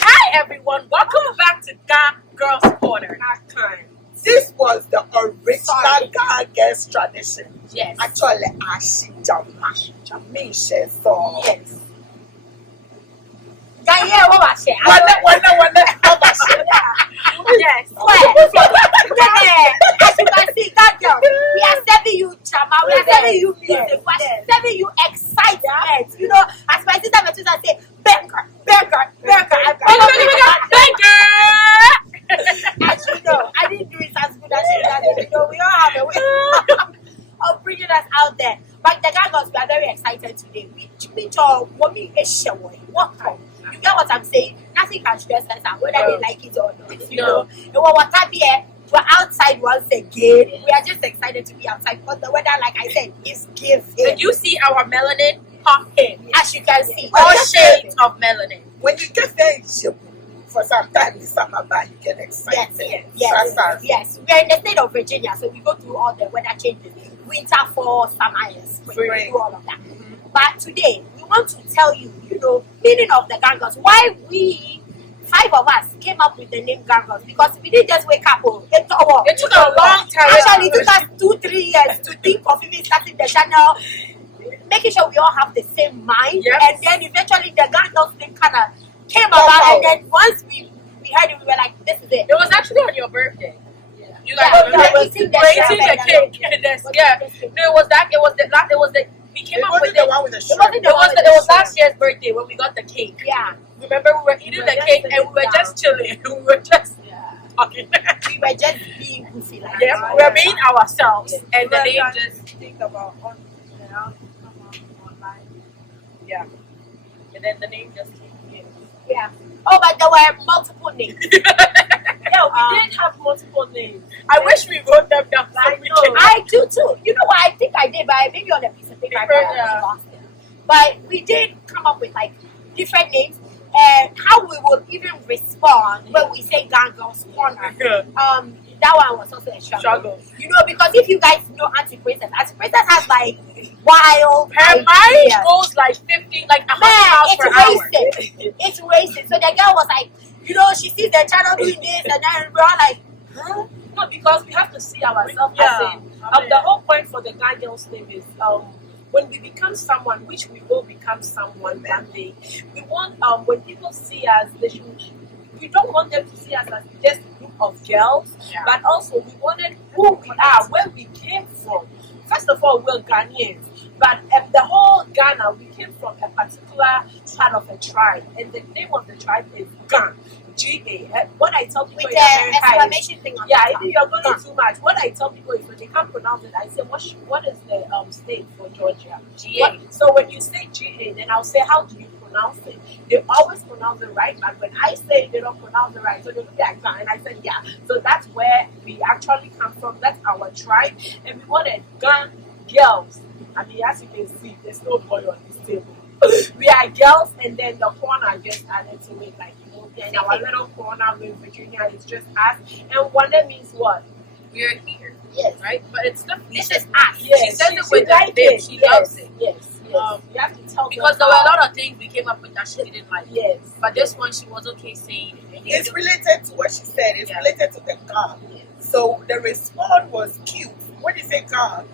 Hi everyone, welcome back to GAGirls Corner. This was the original GAGirls tradition. Yes. Actually, Jamisha so. Yes. Gaye, what was it? Yes. As you can see, GAGirls, we are serving you chama, we are serving you music, we are serving you excitement. You know, as my sister Metusa say, beggar. As you know, I didn't do it as good as she did. You know, we all have a way of bringing us out there. But the GAGirls, we are very excited today. You get what I'm saying? Nothing can stress us out, whether they like it or not. You know, and what happened we're outside once again. We are just excited to be outside because the weather, like I said, is giving. Did you see our melanin popping? As you can see, All shades of melanin. When you get there, for some time in summer, you get excited. Yes. We are in the state of Virginia, so we go through all the weather changes: winter, fall, summer, and spring. We do all of that. But today, we want to tell you, meaning of the GAGirls, why we 5 of us came up with the name GAGirls, because we didn't just wake up. It took a long time. Actually, it took us 2-3 years to think of even starting the channel, making sure we all have the same mind, and then eventually the GAGirls thing kind of came about, and then once we heard it, we were like, this is it. It was actually on your birthday. You guys were eating the cake. No, it was that. It was the. We came up with the one with the it was last year's birthday when we got the cake. Yeah. Remember, we were eating the cake and we were just chilling. We were just talking. We were just being goofy, like we were being ourselves, and the name just think about online. Yeah. And then the name just came in. Yeah. Oh, but there were multiple names. Yeah, we did have multiple names. I wish we wrote them down. I do too. You know what? I think I did, but maybe on a piece of paper. I lost it. But we did come up with like different names and how we would even respond when we say GAGirls Corner. That one was also a struggle. You know, because if you guys know Auntie Princess has like wild. Her mind goes like 50, like 100 miles per hour. It's racing. So the girl was like, she sees the channel doing this, and then we're all like, huh? No, because we have to see ourselves as in. The whole point for the GAGirls name is when we become someone, which we will become someone one day, we want when people see us, we don't want them to see us as just a group of girls, but also we wanted who we are, where we came from. First of all, we're Ghanaians, but the whole Ghana, we came from a particular part of a tribe, and the name of the tribe is Gan. G-A. What I tell people with the exclamation thing on I think you're going too much. What I tell people is when they can't pronounce it, I say, what is the state for Georgia? G-A. So when you say G-A, then I'll say, how do you pronounce it? They always pronounce it right, but when I say it, they don't pronounce it right. So they look like that, and I said, yeah. So that's where we actually come from. That's our tribe, and we wanted gun girls. I mean, as you can see, there's no boy on this table. We are girls, and then the corner just added to it, like in our little corner with Virginia, it's just us. And wonder means what? We're here. Yes. Right? But it's the This is us. Yes, she says she it with liked the bib. it. She Yes, loves it. Yes. You have to tell Because them there were a how. lot of things we came up with that she didn't like. Yes. But this one she was okay saying it. And you It's know- related to what she said. It's Yeah. related to the gun. So the response was cute. When you say gun,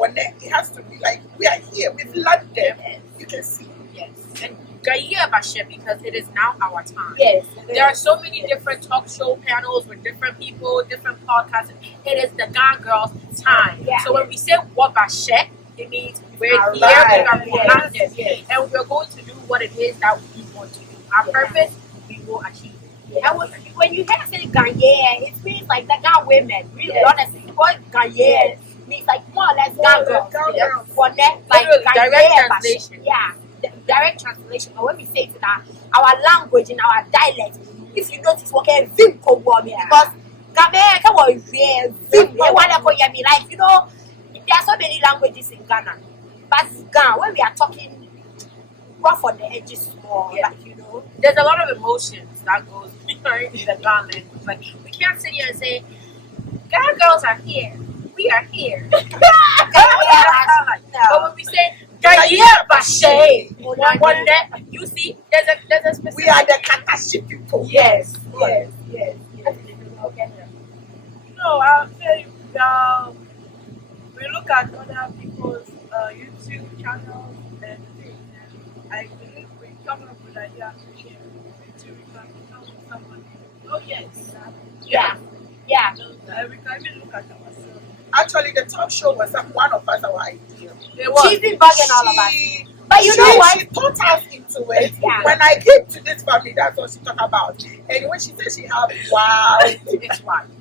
it has to be like, we are here. We've landed. Yes. You can see. Yes. And Gaya Bashe, because it is now our time. Yes. There are so many different talk show panels with different people, different podcasts. It is the GAGirls time. Yeah. So when we say what Bashe, it means we're here, we Alright. are Yes. landed, Yes. and we're going to do what it is that we want to do. Our Yeah. purpose, we will achieve it. And when you hear say Ghanaian, it means like the Ghan women. Really, Yes. honestly, what Ghanaian means like more or less Ghan girls. Ghan Yeah. girls. For them, like Literally, direct Ghanaian translation. Yeah, the direct translation. But when we say it in our language, in our dialect, if you notice, we can vim me because Ghanaian can we vim. They want to hear me like there are so many languages in Ghana, but Ghana when we are talking rough on the edges more, Yeah. like There's a lot of emotions that goes in the Ghana language. Like we can't sit here and say, GAGirls are here. We are here. But when we say Gaya Bashe, you see, there's a specific. We are the Katashi people. Yes. No, I'll tell you. We look at other people's YouTube channels and things, and I believe we come up with ideas to share. We can come with someone. Oh yes, yeah. we can even look at ourselves. Actually, the talk show was one of us, our idea. It was. She's been bugging all of us. But you she, know what? She taught us into it. Yeah. When I came to this family, that's what she talked about. And when she said she had It's why.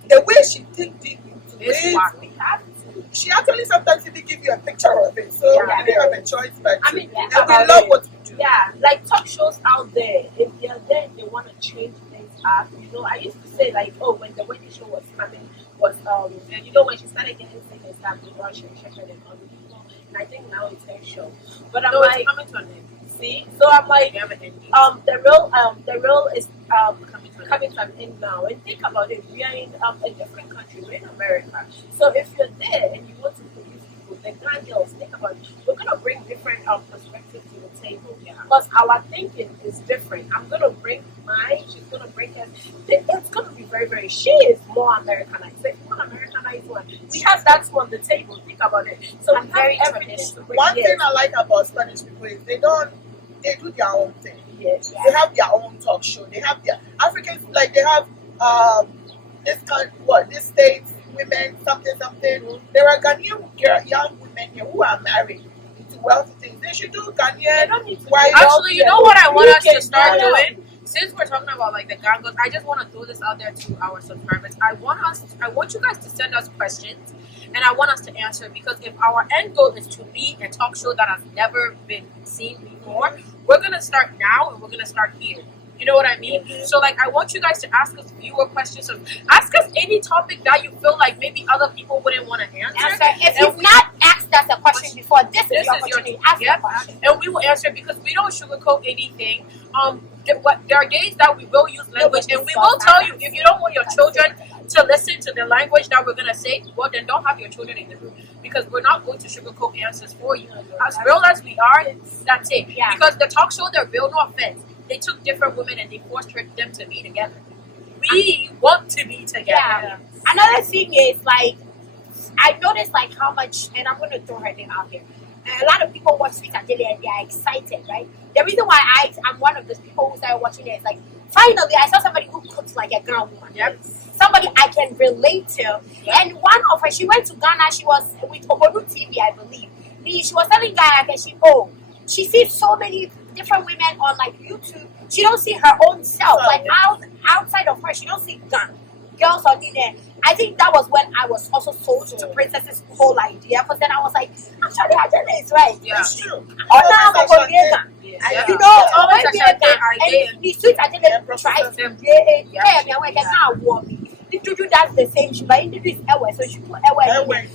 the way she dig deep into It's it, why. We have to. she actually sometimes even give you a picture of it. So Yeah. we didn't have a choice but I to. mean, think And we about love it. what we do. Yeah, like talk shows out there, if they're there and they want to change things up, I used to say like, oh, when the wedding show was coming, was when she started getting sick and stuff, we rushed and checked and all the people, and I think now it's her show. But I'm No, like, it's coming to an end. see, so I'm like, We have an ending. the real is Coming to an end. coming to an end now. And think about it, we are in a different country, we're in America. So if you're there and you want to produce people, the GAGirls, think about it, we're gonna bring different perspectives to the table. Yeah. Because our thinking is different. I'm gonna bring mine, she's gonna bring hers. It's gonna be very, very, she is more Americanized. If you want Americanized one, we have that on the table. Think about it. So I'm we very have everything traditional. to bring. One Yes. thing I like about Spanish people is they do their own thing. Yes. They have their own talk show. They have their Africans like they have this states women something. There are Ghanaian young women here who are married into wealthy things. They should do They Ghanaian. don't need to Why- be Actually, you know what I want us to start can- doing? Since we're talking about like the GAGirls, I just want to throw this out there to our subscribers. I want you guys to send us questions, and I want us to answer, because if our end goal is to be a talk show that has never been seen before, we're gonna start now and we're gonna start here. You know what I mean? So like, I want you guys to ask us fewer questions. So ask us any topic that you feel like maybe other people wouldn't want to answer. If you've not asked us a question before, this is your opportunity. Ask yeah, a question. and we will answer, because we don't sugarcoat anything. There are days that we will use language, and we will tell you, if you don't want your children to listen to the language that we're gonna say, well then don't have your children in the room, because we're not going to sugarcoat answers for you. As real as we are, that's it. Yeah. Because the talk show, they're real, no offense. They took different women and they forced them to be together. We want to be together. Yeah. Another thing is like, I noticed like how much, and I'm gonna throw her name out here. A lot of people watch Sweet Adelia and they are excited, right? The reason why I'm one of those people who started watching it is like, finally I saw somebody who cooks like a Ghana woman. Yep. Somebody I can relate to. And one of her, she went to Ghana, she was with Obonu TV, I believe. She was telling Ghana that she sees so many different women on like YouTube. She don't see her own self. Like outside of her, she don't see girls on there. I think that was when I was also sold to Princess's whole idea. Because then I was like, actually, Adele is right. Yeah. It's true. Oh, now I'm going to Yeah. you know, It's always when a Shante idea. and the sweet Adele tries to Yeah. yeah, I can now warm me. Introduce does the same, but introduce Ewe, so she put Ewe.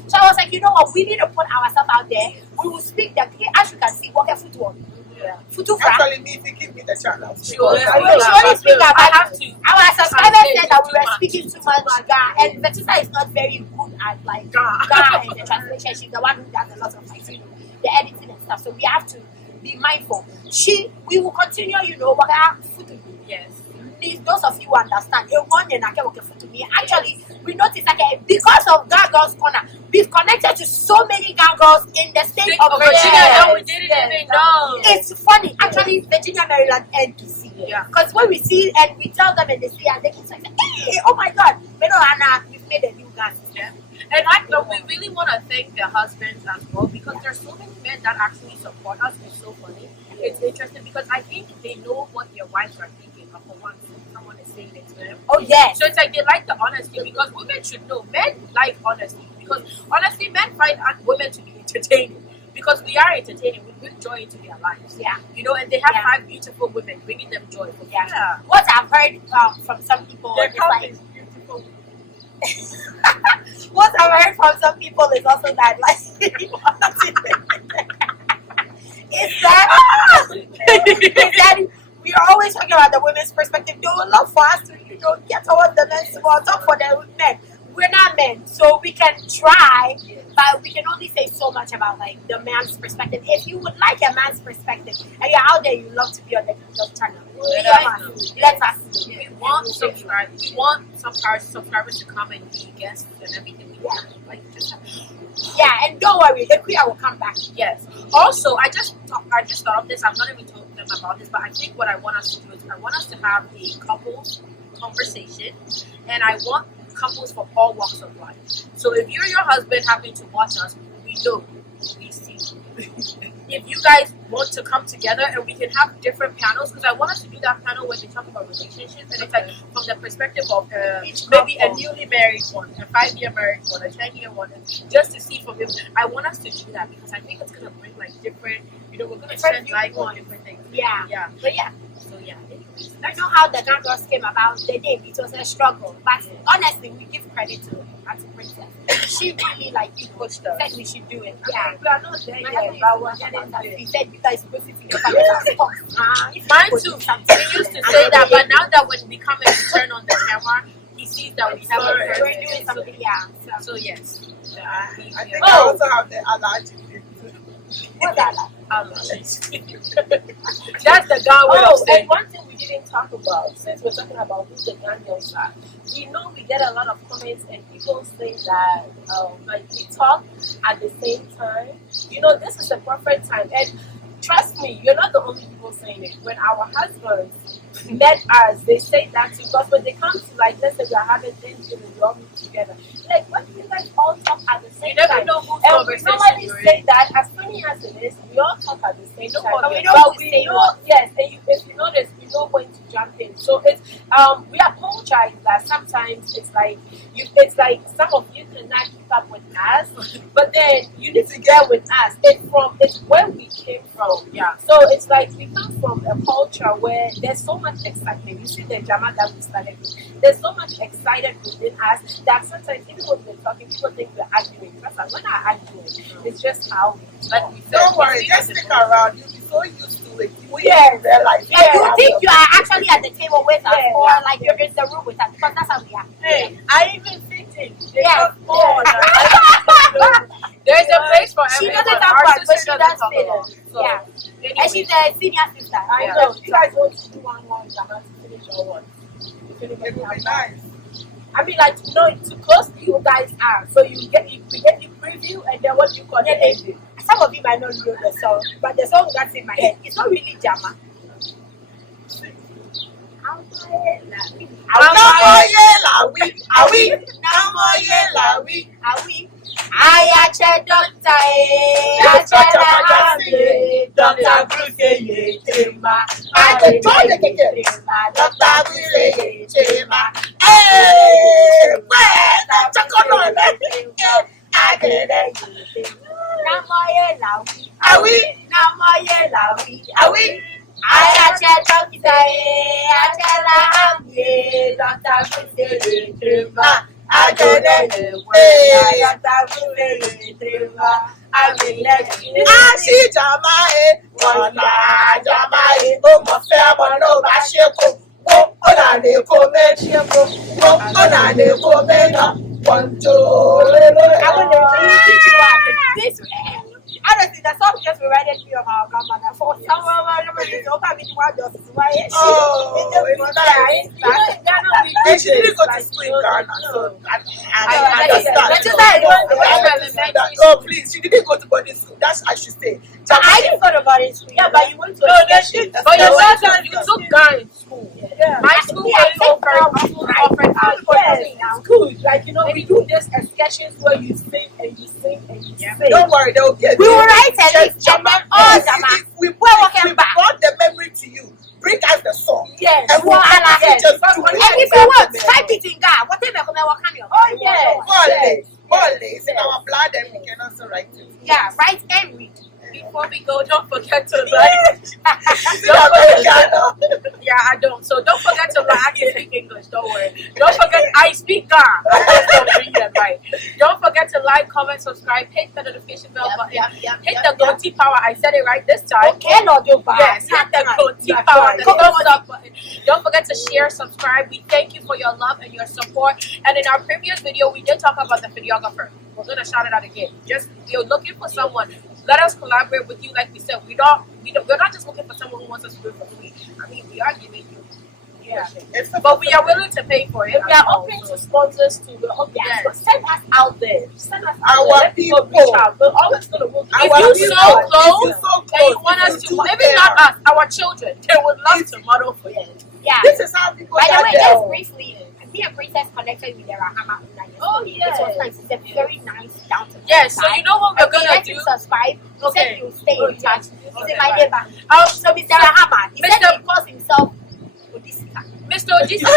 So I was like, you know what, we need to put ourselves out there. We will speak the as you can see, walk a football. Actually, me, if you give me the channel, She Our subscribers said that we were speaking too much and Batista is not very good at like and the translation. She's the one who does a lot of like, the editing and stuff. So we have to be mindful. We will continue, Yes. Please, those of you who understand, actually, we noticed that because of GAGirls Corner, we've connected to so many GAGirls in the state of Virginia. No, we didn't even know. It's funny, actually, Virginia, Maryland, and DC. Yeah. Because when we see and we tell them and they see and they keep saying, hey, oh my God, Anna, we've made a new gang. Yeah. And we really want to thank their husbands as well, because there's so many men that actually support us. It's so funny. It's interesting because I think they know what their wives are thinking of for once someone is saying it to them. Oh yes. So it's like they like the honesty, because women should know. Men like honesty, because honestly, men find women to be entertaining, because we are entertaining. We bring joy into their lives. Yeah. And they have 5 beautiful women bringing them joy. Yeah. What I've heard from some people is like. beautiful. What I've heard from some people is also that like is that we are always talking about the women's perspective. They would love for us to, get towards the men, talk for the men. We're not men, so we can try, but we can only say so much about like the man's perspective. If you would like a man's perspective and you're out there, you love to be on the channel. Let us know. We want subscribers. We want subscribers to come and be guests and everything. And don't worry, the queer will come back. Yes. Also, I just thought of this. I've not even told them about this, but I think what I want us to do is I want us to have a couples conversation, and I want couples from all walks of life. So if you and your husband happen to watch us, we know, we see. If you guys want to come together and we can have different panels, because I want us to do that panel where they talk about relationships, and it's like from the perspective of maybe a newly married one, a 5-year married one, a 10-year one, just to see from them. I want us to do that because I think it's going to bring like different, we're going to shed light on different things. Yeah. But so anyways. I know how the GAGirls came about. The name, it was a struggle, but honestly, we give credit to Auntie Princess. She really pushed us. said we should do it. Yeah, we are not there yet, but we're getting there. He said you guys go sit in your family. Mine too. He used to say that, but now that when we come and we turn on the camera, he sees that we have we're doing something. Yeah. So yes. I think I also have the allergy. What's that? That's the guy way of saying. And one thing we didn't talk about, since we're talking about who the GAGirls are, we know we get a lot of comments and people say that like we talk at the same time. This is the perfect time. And trust me, you're not the only people saying it. When our husbands met us, they say that too. Because when they come to let's say we are having Thanksgiving, we all meet together. Like, what do you guys all talk at the same time? You never know whose and we normally say that, as funny as it is, we all talk at the same time. But we know But who we say know, what. yes, and if you notice, we know when to jump in. So it's we apologize that sometimes it's like some of you cannot keep up with us, but then you need to get with us. It's where we came from. Yeah. So it's like we come from a culture where there's so much excitement. You see the drama that we started with. There's so much excitement within us that sometimes even when we're talking, people think we're arguing. Because when I argue, it's just how we Don't worry, just stick around. You'll be so used to it. We Yes. realize. And you think you are actually at the table with us, or like you're in the room with us, because that's how we are. Hey, I even fit in. They Yeah. talk more. There's a place for She everyone. doesn't talk Our much, but sister she doesn't does talk fit a lot. in. So, Yeah. anyway. And she's a senior sister. I Yeah. know. You guys want to do one drama to finish or what? It will be nice. I mean, to close you guys are. So you get you preview and then what you call the ending. Some of you might not know the song, but the song that's in my head, it's not really Jama. Ayache doctor, Dr. Bruce, This honestly, the song just reminded me of our grandmother. For some And she didn't go to school in Ghana, so I understand. Oh, please, she didn't go to boarding school. That's I should say. I didn't go to boarding school. Yeah, but you went to But you took Ghana in school. Yeah. My school offered School, like we do this excursions where you sing and you sing and you sing. Don't worry, they'll get We will write a list and then all if we walking back. brought the memory to you, bring us the song. Yes. And we'll just do And it. if you want, type it in Ghana. Whatever, what can you? Oh yes. Mole, it's in our blood and we can also write it. Yeah, write and read. Before we go, don't forget to like. Is it Americano? Yeah, I don't. So don't forget to like. I can speak English. Don't worry. Don't forget. I speak Ghana. I just don't read them right. Don't forget to like, comment, subscribe, hit the notification bell button, hit the goatee power. I said it right this time. Okay, no, do bad. Yes, hit the goatee power, the thumbs up button. Don't forget to share, subscribe. We thank you for your love and your support. And in our previous video, we did talk about the videographer. We're gonna shout it out again. Just you're looking for someone. Let us collaborate with you. Like we said, we're not just looking for someone who wants us to do it for free. I mean, we are giving you. Yeah. But we are willing to pay for it. We are open to sponsors too. We're open. Yes. But send us out there. Send us out Our there. Let people people. reach out. We're always gonna work. If Our you people. so If close you so and you close, want if us you to, do even care. not us, our children, they would love to model for you. Yeah. This is how people By the get way, there. just briefly, me and Princess connected with the Rahama. Oh, It yes. was nice. It's a very nice down to Yes, so you know what we're gonna let do? you subscribe. He said you stay in touch. He's Okay, in my right. neighbor. So Mr. Rahama, he said Mr. he calls himself Odisika. Mr. Odisa,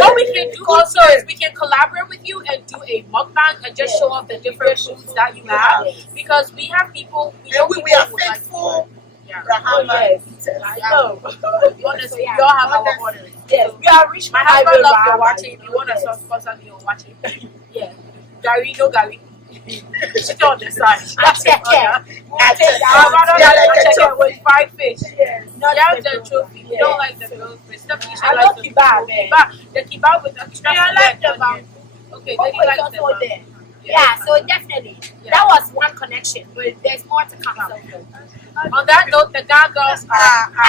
what we can do also is we can collaborate with you and do a mukbang and just show off the different foods that you have. Because we have people, And we are faithful. Yeah. Oh, Rahama. yes. I know. Honestly, we all have our orders. Yes. We are rich. My husband loves your watching. If you want to sponsor me on watching, yeah. Gary, no Gary. She's on the side. I'd rather have a chicken with fried fish. Yes. Yams and trophy. We don't like the grilled fish. Stephanie I likes love the kebab. The kebab with extra. Yeah, I like the kebab. Okay, Oh, then you it's like the also kebab. there. Yeah, so definitely. Yeah. That was one connection, but there's more to come. On that note, the GAGirls are